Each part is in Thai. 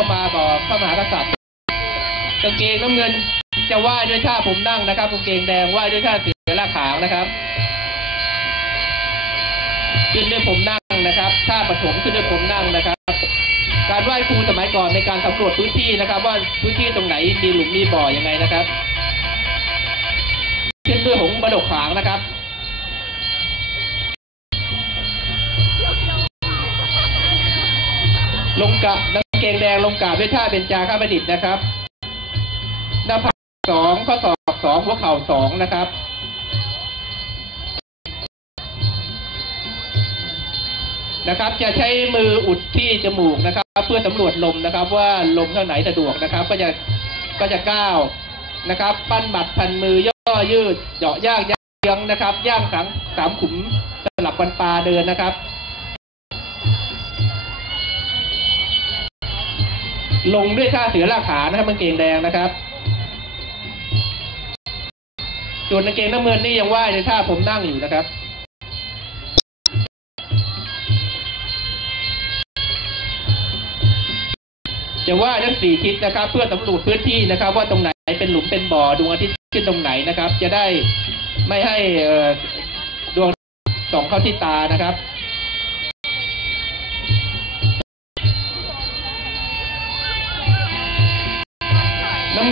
เข้ามาต่อพระมหากษัตริย์กางเกงน้ำเงินจะไหวด้วยท่าผมนั่งนะครับกางเกงแดงไหวด้วยท่าเสือลากขางนะครับ ขึ้นด้วยผมนั่งนะครับท่าปฐมขึ้นด้วยผมนั่งนะครับ การไหว้ครูสมัยก่อนในการสำรวจพื้นที่นะครับ ว่าพื้นที่ตรงไหนมีหลุมมีบ่อยังไงนะครับ ขึ้นด้วยหงบดกขางนะครับลงกะกาง เกงแดงลงกาด้วยท่าเบญจาข้าประดิษฐ์นะครับหน้าผากสองข้อศอกสองหัวเข่าสองนะครับนะครับ จะใช้มืออุดที่จมูกนะครับ เพื่อสำรวจลมนะครับ ว่าลมเท่าไหนสะดวกนะครับ ก็จะก็จะก้าวนะครับ ปั้นบัดพันมือย่อยืดเหยาะย่างย่างเยื้องนะครับ ย่างสังสามขุมสลับวันปลาเดินนะครับ ลงด้วยท่าเสือลากขานะครับกางเกงแดงนะครับ ส่วนกางเกงน้ำเงินนี่ยังว่ายในท่าผมนั่งอยู่นะครับจะว่ายทั้งสี่ทิศนะครับ เพื่อสำรวจพื้นที่นะครับ ว่าตรงไหนเป็นหลุมเป็นบ่อดวงอาทิตย์ขึ้นตรงไหนนะครับ จะได้ไม่ให้ดวงส่องเข้าที่ตานะครับ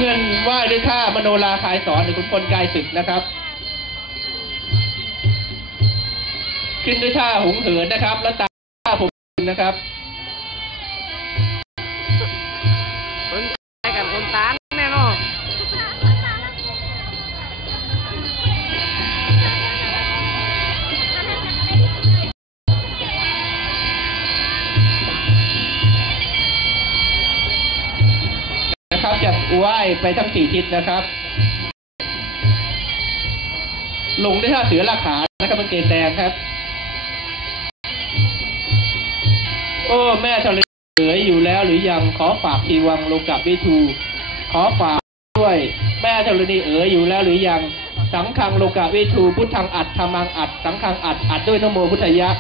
น้ำเงินว่ายด้วยท่ามโนราคายสอนหรือขุนพลกายศึกนะครับ ขึ้นด้วยท่าหงเหินนะครับ แล้วตามท่าผมนะครับ นะครับจะไหว้ไปทั้งสี่ทิศนะครับ ลงด้วยท่าเสือลากขานะครับเป็นเกณฑ์แดงครับ โอ้แม่ทะเลเหลืออยู่แล้วหรือยังขอฝากทีวังลงกับวิทู ขอฝากด้วย แม่ธรณีเอ๋ยอยู่แล้วหรือยัง สังฆังโลกาวิทู พุทธังอัดธรรมังอัด สังฆังอัด อัดด้วยนโมพุทธยะ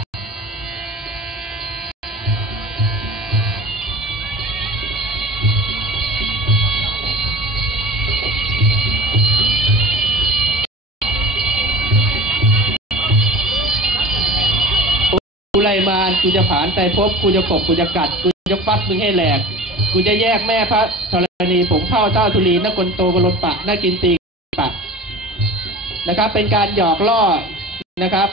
มานกูจะผานไปพบกูจะกบกูจะกัดกูจะฟัดมึงให้แหลกกูจะแยกแม่พระธรณีผมเผ่าเท่าทุลีนักกลโตบรนปะนักกินตีปะนะครับ เป็นการหยอกล่อนะครับ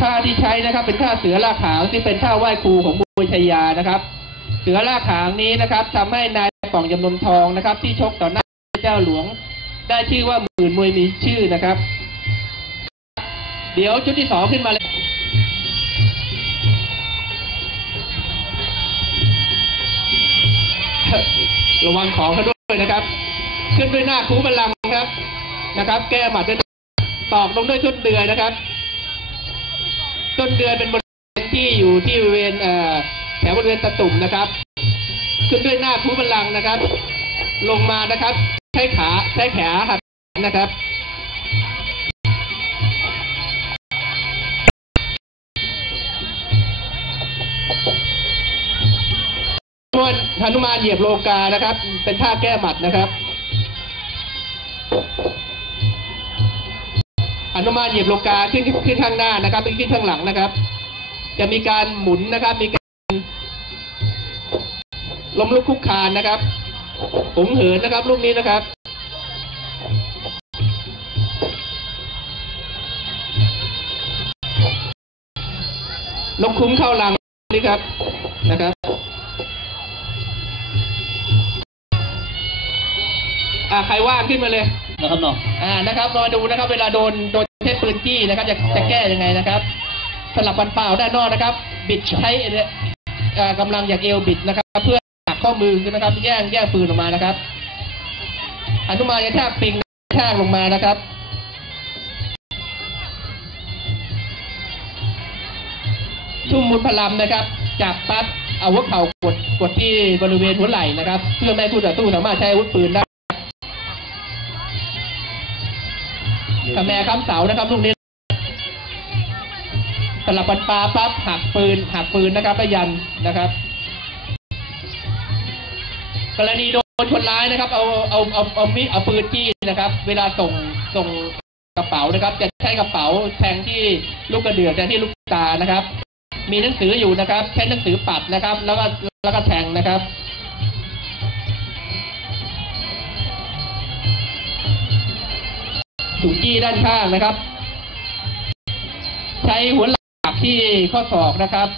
ท่าที่ใช้นะครับ เป็นท่าเสือลากขางที่เป็นท่าไหว้ครูของบุญชยานะครับ เสือลากขางนี้นะครับทำให้นายป่องยำนมทองนะครับ ที่ชกต่อหน้าเจ้าหลวง ได้ชื่อว่าหมื่นมวยมีชื่อนะครับ เดี๋ยวชุดที่สองขึ้นมาเลยระวังของเขาด้วยนะครับ ขึ้นด้วยหน้าคูบัลลังก์ครับนะครับ แก้หมัดด้วยตอกลงด้วยต้นเดือยนะครับ ต้นเดือยเป็นบริเวณที่อยู่ที่บริเวณแถวบริเวณตะตุ่มนะครับ ขึ้นด้วยหน้าคูบัลลังก์นะครับ ลงมานะครับ ใช้ขาใช้แขนหักนะครับนวดหนุมานเหยียบโลกานะครับ เป็นท่าแก้หมัดนะครับหนุมานเหยียบโลกาขึ้นขึ้นข้างหน้านะครับขึ้นข้างหลังนะครับ จะมีการหมุนนะครับ มีการล้มลุกคุกคานนะครับ หงเหินนะครับลูกนี้นะครับลงคุ้มเข้าหลังนี่ครับนะครับอ่าใครว่างขึ้นมาเลยนะครับเนาะอ่านะครับมาดูนะครับ เวลาโดนโดนใช้ปืนจี้นะครับ จะจะแก้ยังไงนะครับสลับฟันเปล่าด้านนอกนะครับ บิดใช้เอ่อกำลังอย่างเอวบิดนะครับ เพื่อหัก ข้อมือนะครับแย่งแย่งปืนออกมานะครับอนุมานกระชากปิงกระชากลงมานะครับชุ่มมุนพลัมนะครับจากปั๊บเอาหัวเข่ากดกดที่บริเวณหัวไหล่นะครับ เพื่อไม่ให้คู่ต่อสู้สามารถใช้อาวุธปืนได้ขแมคำเสานะครับลูกนี้สลับปันปลาปั๊บหักปืนหักปืนนะครับแล้วยันนะครับ กรณีโดนคนร้ายนะครับ เอาเอาเอาเอามีดเอาปืนจี้นะครับ เวลาส่งส่งกระเป๋านะครับ จะใช้กระเป๋าแทงที่ลูกกระเดือกแทงที่ลูกตานะครับ มีหนังสืออยู่นะครับใช้หนังสือปัดนะครับ แล้วก็แล้วก็แทงนะครับถูกจี้ด้านข้างนะครับ ใช้หัวหลักที่ข้อศอกนะครับ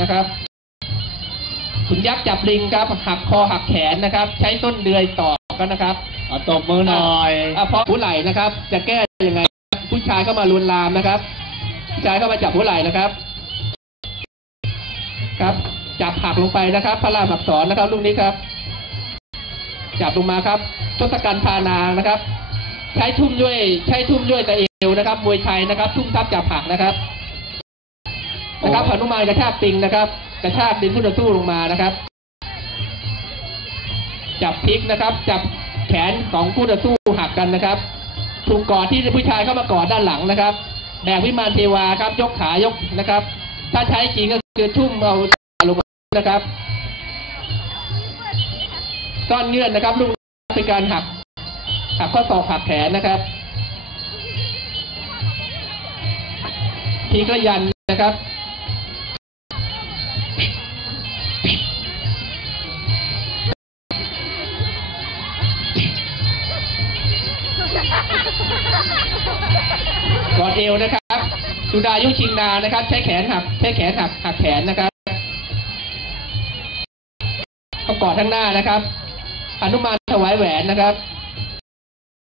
นะครับ ขุนยักษ์จับลิงครับ หักคอหักแขนนะครับ ใช้ต้นเดือยต่อกันนะครับเอาตบมือหน่อยอะเพราะหัวไหล่นะครับ จะแก้ยังไง ผู้ชายเข้ามาลวนลามนะครับผู้ชายเข้ามาจับหัวไหล่นะครับ ครับจับหักลงไปนะครับ พระรามอักษรนะครับลูกนี้ครับ จับลงมาครับทศกัณฐ์พานางนะครับ ใช้ทุ่มด้วย ใช้ทุ่มด้วยตะเอวนะครับ มวยไทยนะครับ ทุ่มทับจับหักนะครับ นะครับหนุมานกระชากปิงนะครับ กระชากดินผู้ต่อสู้ลงมานะครับ จับพลิกนะครับ จับแขนของผู้ต่อสู้หักกันนะครับ ถูกกอดที่ผู้ชายเข้ามากอดด้านหลังนะครับแบกวิมานเทวาครับ ยกขายกนะครับ ถ้าใช้จริงก็คือทุ่มเอาลงนะครับก้อนเงื่อนนะครับลูกเป็นการหักหักข้อศอกหักแขนนะครับพีกระยันนะครับ อดเอวนะครับ สุดายุชิงนานะครับ ใช้แขนหักใช้แขนหักหักแขนนะครับเขากอดข้งหน้านะครับอนุมานถวายแหวนนะครับ